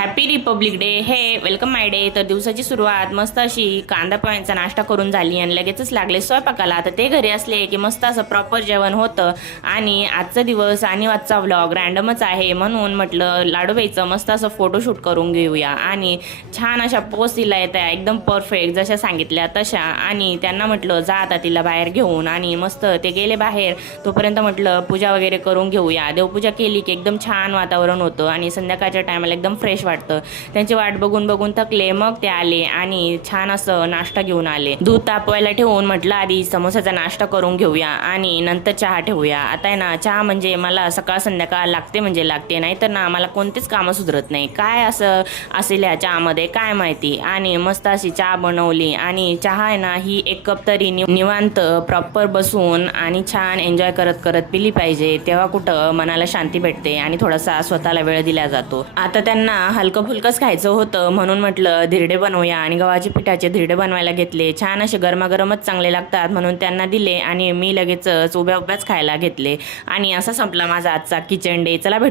Happy republic day. Hey welcome my day. तर दिवसाची सुरुवात मस्त अशी कांदा पोह्यांचा नाश्ता करून झाली आणि लगेचच लागले स्वयंपाकाला. तर ते घरी असले की मस्त असं प्रॉपर जेवण होतं. आणि आजचा दिवस आणि आजचा व्लॉग रँडमच आहे म्हणून म्हटलं लाडूबाईचं मस्त असं फोटोशूट करून घेऊया. आणि छान अशा पोस्ट दिला येत्या एकदम परफेक्ट जशा सांगितल्या तशा. आणि त्यांना म्हटलं जा आता तिला बाहेर घेऊन. आणि मस्त ते गेले बाहेर. तोपर्यंत म्हटलं पूजा वगैरे करून घेऊया. देवपूजा केली की एकदम छान वातावरण होतं आणि संध्याकाळच्या टायमाला एकदम फ्रेश वाटतं. त्यांची वाट बघून बघून थकले. मग ते आले आणि छान असं नाश्ता घेऊन आले. दूध तापवायला ठेवून म्हटलं आधी समोसाचा नाश्ता करून घेऊया आणि नंतर चहा ठेवूया. आता आहे ना चहा म्हणजे मला सकाळ संध्याकाळ लागते म्हणजे लागते, नाहीतर ना मला कोणतेच कामं सुधरत नाही. काय असं असेल या चहामध्ये काय माहिती. आणि मस्त अशी चहा बनवली आणि चहा आहे ना ही 1 कप तरी निवांत प्रॉपर बसून आणि छान एन्जॉय करत करत पिली पाहिजे. तेव्हा कुठं मनाला शांती भेटते आणि थोडासा स्वतःला वेळ दिला जातो. आता त्यांना हलकं फुलकंच खायचं होतं म्हणून म्हटलं धिरडे बनवूया आणि गव्हाच्या पिठाचे धिरडे बनवायला घेतले. छान असे गरमागरमच चांगले लागतात म्हणून त्यांना दिले आणि मी लगेचच उभ्या उभ्याच खायला घेतले. आणि असा संपला माझा आजचा किचन डे. चला भेटूया